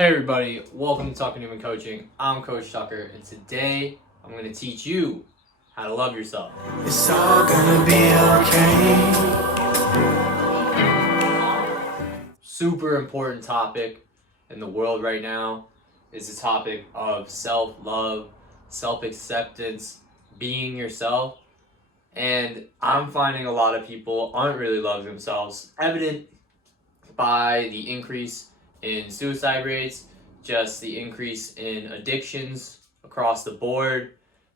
Hey everybody, welcome to Talking Newman Coaching. I'm Coach Tucker, and today I'm going to teach you how to love yourself. It's all gonna be okay. Super important topic in the world right now is the topic of self-love, self-acceptance, being yourself. And I'm finding a lot of people aren't really loving themselves, evident by the increase in suicide rates, just the increase in addictions across the board.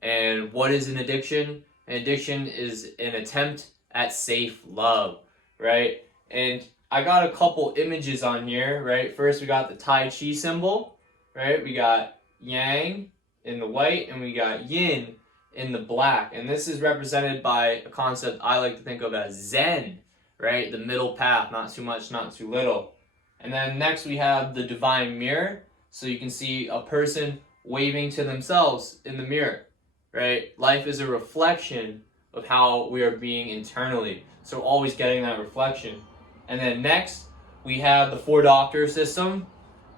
And what is an addiction? An addiction is an attempt at safe love, right? And I got a couple images on here, right? First, we got the Tai Chi symbol, right? We got Yang in the white, and we got Yin in the black. And this is represented by a concept I like to think of as Zen, right? The middle path, not too much, not too little. And then next we have the divine mirror. So you can see a person waving to themselves in the mirror, right? Life is a reflection of how we are being internally. So always getting that reflection. And then next we have the 4-doctor system.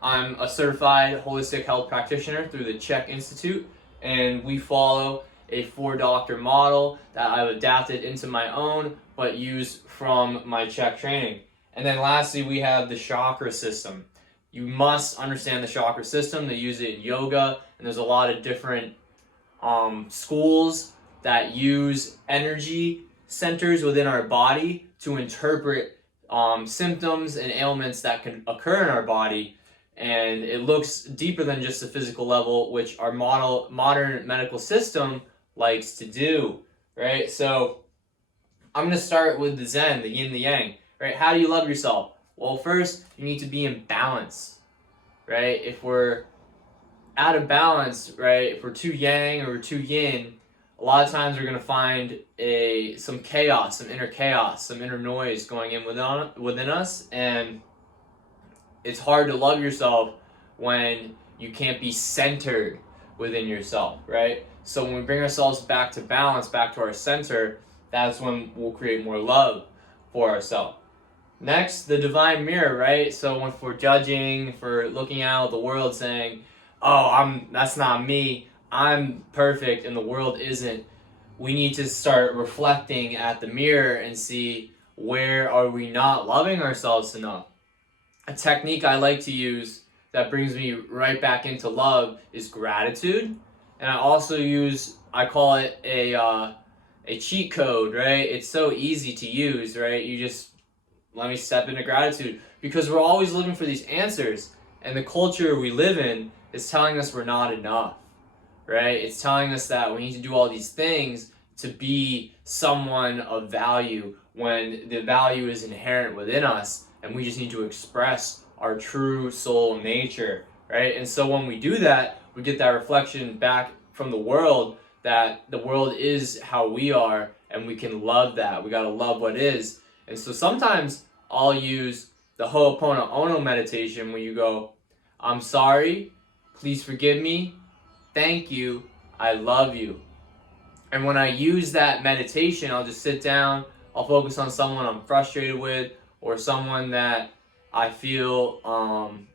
I'm a certified holistic health practitioner through the Czech Institute, and we follow a 4-doctor model that I've adapted into my own, but use from my Czech training. And then lastly, we have the chakra system. You must understand the chakra system. They use it in yoga, and there's a lot of different schools that use energy centers within our body to interpret symptoms and ailments that can occur in our body. And it looks deeper than just the physical level, which our modern medical system likes to do, right? So I'm going to start with the Zen, the yin, the yang, right? How do you love yourself? Well, first, you need to be in balance, right? If we're out of balance, right? If we're too yang or we're too yin, a lot of times we're going to find some chaos, some inner noise going in within us, and it's hard to love yourself when you can't be centered within yourself, right? So when we bring ourselves back to balance, back to our center, that's when we'll create more love for ourselves. Next, the divine mirror, right? So if we're judging, if we're looking out at the world saying, oh, that's not me, I'm perfect and the world isn't, we need to start reflecting at the mirror and see, where are we not loving ourselves enough? A technique I like to use that brings me right back into love is gratitude. And I call it a cheat code, right? It's so easy to use, right? You just let me step into gratitude, because we're always looking for these answers, and the culture we live in is telling us we're not enough, right? It's telling us that we need to do all these things to be someone of value, when the value is inherent within us, and we just need to express our true soul nature, right? And so when we do that, we get that reflection back from the world, that the world is how we are, and we can love that. We gotta love what is. And so sometimes I'll use the Ho'oponopono meditation, when you go, I'm sorry, please forgive me, thank you, I love you. And when I use that meditation, I'll just sit down, I'll focus on someone I'm frustrated with, or someone that I feel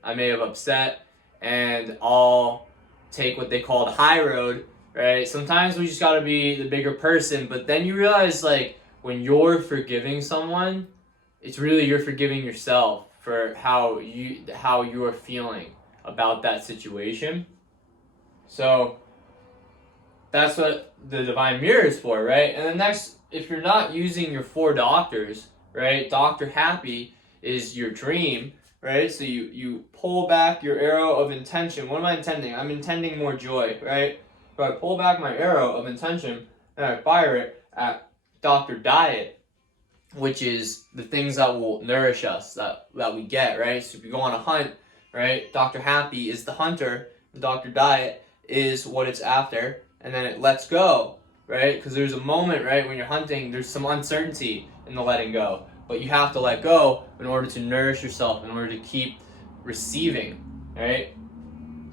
I may have upset, and I'll take what they call the high road, right? Sometimes we just gotta be the bigger person, but then you realize, like, when you're forgiving someone, it's really you're forgiving yourself for how you are feeling about that situation. So that's what the divine mirror is for, right? And then next, if you're not using your 4 doctors, right? Dr. Happy is your dream, right? So you pull back your arrow of intention. What am I intending? I'm intending more joy, right? So I pull back my arrow of intention and I fire it at Dr. Diet, which is the things that will nourish us, that we get, right? So if you go on a hunt, right? Dr. Happy is the hunter, and Dr. Diet is what it's after, and then it lets go, right? Because there's a moment, right, when you're hunting, there's some uncertainty in the letting go, but you have to let go in order to nourish yourself, in order to keep receiving, right?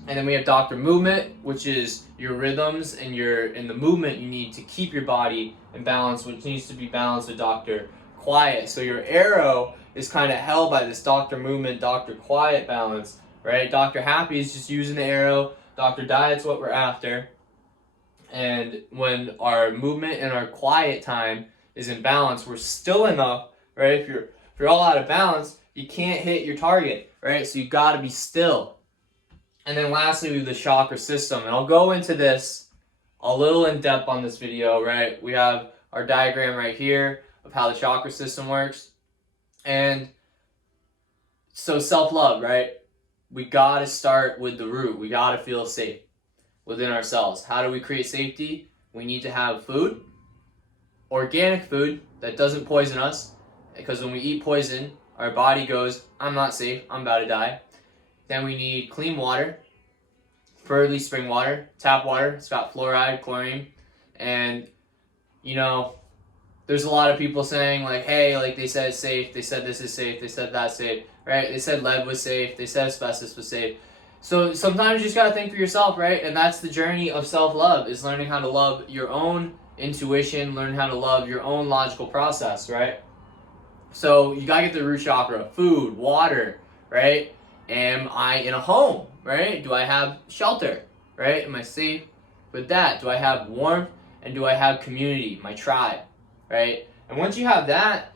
And then we have Dr. Movement, which is your rhythms, and in the movement you need to keep your body in balance, which needs to be balanced with Dr. Quiet. So your arrow is kind of held by this Dr. Movement, Dr. Quiet balance, right? Dr. Happy is just using the arrow. Dr. Diet's what we're after. And when our movement and our quiet time is in balance, we're still enough, right? If you're all out of balance, you can't hit your target, right? So you got to be still. And then lastly, we have the chakra system. And I'll go into this a little in depth on this video, right? We have our diagram right here of how the chakra system works. And so self-love, right? We got to start with the root. We got to feel safe within ourselves. How do we create safety? We need to have food, organic food that doesn't poison us, because when we eat poison, our body goes, I'm not safe, I'm about to die. Then we need clean water, preferably spring water, tap water. It's got fluoride, chlorine, and you know, there's a lot of people saying like, hey, like they said it's safe, they said this is safe, they said that's safe, right? They said lead was safe, they said asbestos was safe. So sometimes you just gotta think for yourself, right? And that's the journey of self-love, is learning how to love your own intuition, learn how to love your own logical process, right? So you gotta get the root chakra, food, water, right? Am I in a home, right? Do I have shelter, right? Am I safe with that? Do I have warmth? And do I have community, my tribe, right? And once you have that,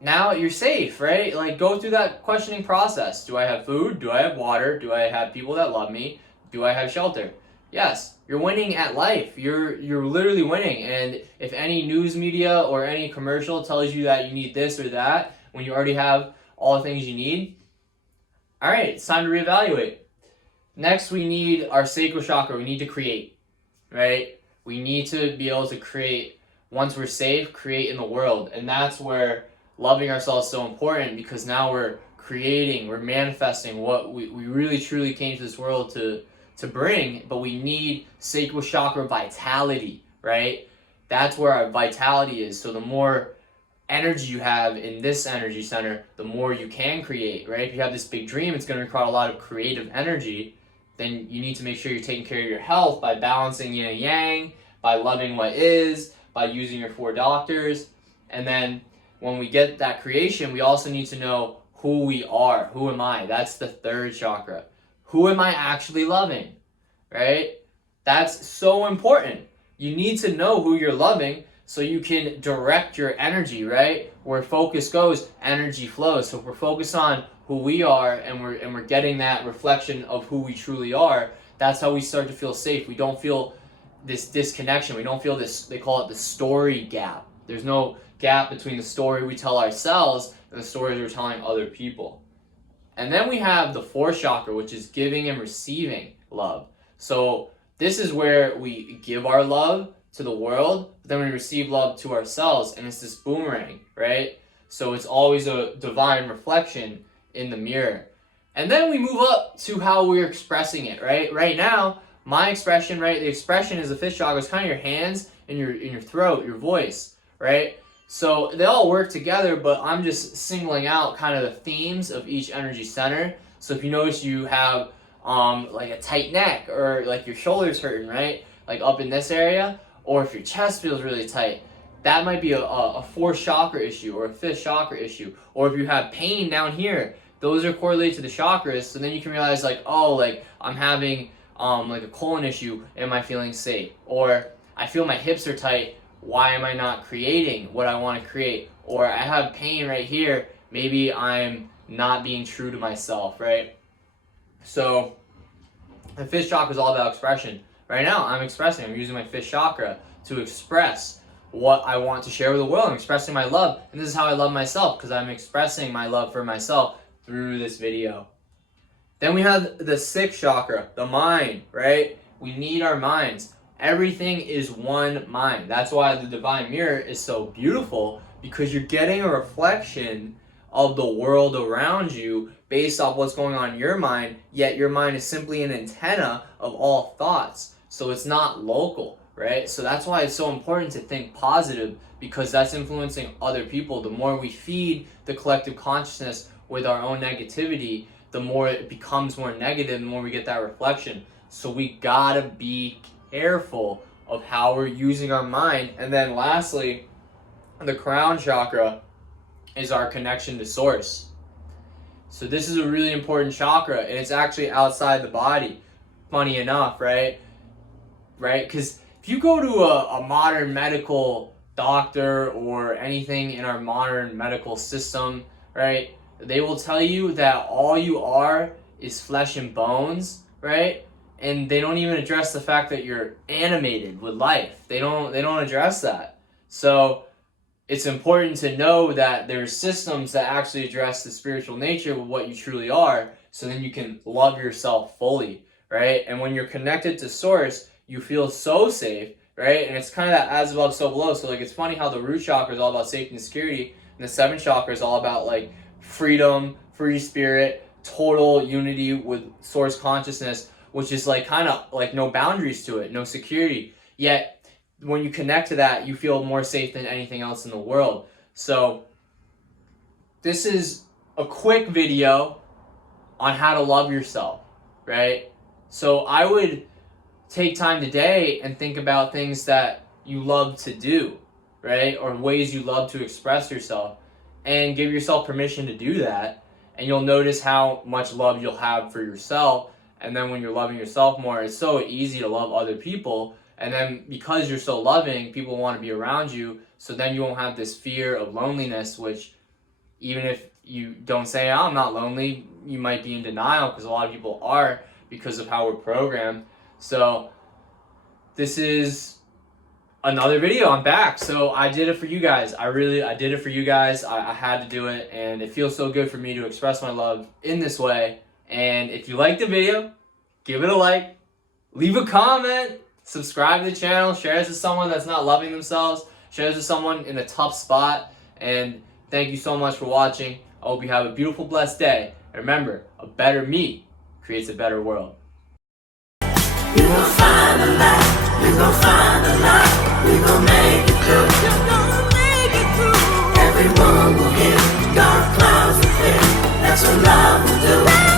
now you're safe, right? Like, go through that questioning process. Do I have food? Do I have water? Do I have people that love me? Do I have shelter? Yes, you're winning at life. You're literally winning. And if any news media or any commercial tells you that you need this or that when you already have all the things you need, all right, it's time to reevaluate. Next, we need our sacral chakra. We need to create, right? We need to be able to create. Once we're safe, create in the world. And that's where loving ourselves is so important, because now we're creating, we're manifesting what we really truly came to this world to bring. But we need sacral chakra vitality, right? That's where our vitality is. So the more energy you have in this energy center, the more you can create, right? If you have this big dream, it's going to require a lot of creative energy. Then you need to make sure you're taking care of your health by balancing yin and yang, by loving what is, by using your 4 doctors. And then when we get that creation, we also need to know who we are. Who am I? That's the 3rd chakra. Who am I actually loving, right? That's so important. You need to know who you're loving so you can direct your energy, right? Where focus goes, energy flows. So if we're focused on who we are and we're getting that reflection of who we truly are, that's how we start to feel safe. We don't feel this disconnection. We don't feel this, they call it the story gap. There's no gap between the story we tell ourselves and the stories we're telling other people. And then we have the 4th chakra, which is giving and receiving love. So this is where we give our love to the world, but then we receive love to ourselves, and it's this boomerang, right? So it's always a divine reflection in the mirror. And then we move up to how we're expressing it, right? Right now, my expression, right? The expression is the 5th chakra. It's kind of your hands and your throat, your voice, right? So they all work together, but I'm just singling out kind of the themes of each energy center. So if you notice you have like a tight neck, or like your shoulders hurting, right? Like up in this area, or if your chest feels really tight, that might be a 4th chakra issue or a 5th chakra issue. Or if you have pain down here, those are correlated to the chakras. So then you can realize like, oh, like I'm having like a colon issue. Am I feeling safe? Or I feel my hips are tight. Why am I not creating what I want to create? Or I have pain right here. Maybe I'm not being true to myself, right? So the 5th chakra is all about expression. Right now, I'm using my 5th chakra to express what I want to share with the world. I'm expressing my love. And this is how I love myself, because I'm expressing my love for myself through this video. Then we have the 6th chakra, the mind, right? We need our minds. Everything is one mind. That's why the divine mirror is so beautiful, because you're getting a reflection of the world around you based off what's going on in your mind, yet your mind is simply an antenna of all thoughts. So it's not local, right? So that's why it's so important to think positive, because that's influencing other people. The more we feed the collective consciousness with our own negativity, the more it becomes more negative, the more we get that reflection. So we gotta be careful of how we're using our mind. And then lastly, the crown chakra is our connection to source. So this is a really important chakra, and it's actually outside the body. Funny enough, right? Because if you go to a modern medical doctor or anything in our modern medical system, right, they will tell you that all you are is flesh and bones, right? And they don't even address the fact that you're animated with life. They don't address that. So it's important to know that there's systems that actually address the spiritual nature of what you truly are, so then you can love yourself fully, right? And when you're connected to source, you feel so safe, right? And it's kind of that as above, so below. So like, it's funny how the root chakra is all about safety and security, and the seventh chakra is all about like freedom, free spirit, total unity with source consciousness, which is like kind of like no boundaries to it, no security. Yet when you connect to that, you feel more safe than anything else in the world. So this is a quick video on how to love yourself, right? So I would take time today and think about things that you love to do, right? Or ways you love to express yourself, and give yourself permission to do that. And you'll notice how much love you'll have for yourself. And then when you're loving yourself more, it's so easy to love other people. And then because you're so loving, people want to be around you. So then you won't have this fear of loneliness, which even if you don't say, oh, I'm not lonely, you might be in denial, because a lot of people are, because of how we're programmed. So this is another video. I'm back. So I did it for you guys. I did it for you guys. I had to do it, and it feels so good for me to express my love in this way. And if you liked the video, give it a like, leave a comment, subscribe to the channel, share this with someone that's not loving themselves, share this with someone in a tough spot, and thank you so much for watching. I hope you have a beautiful, blessed day. And remember, a better me creates a better world. You will find the light.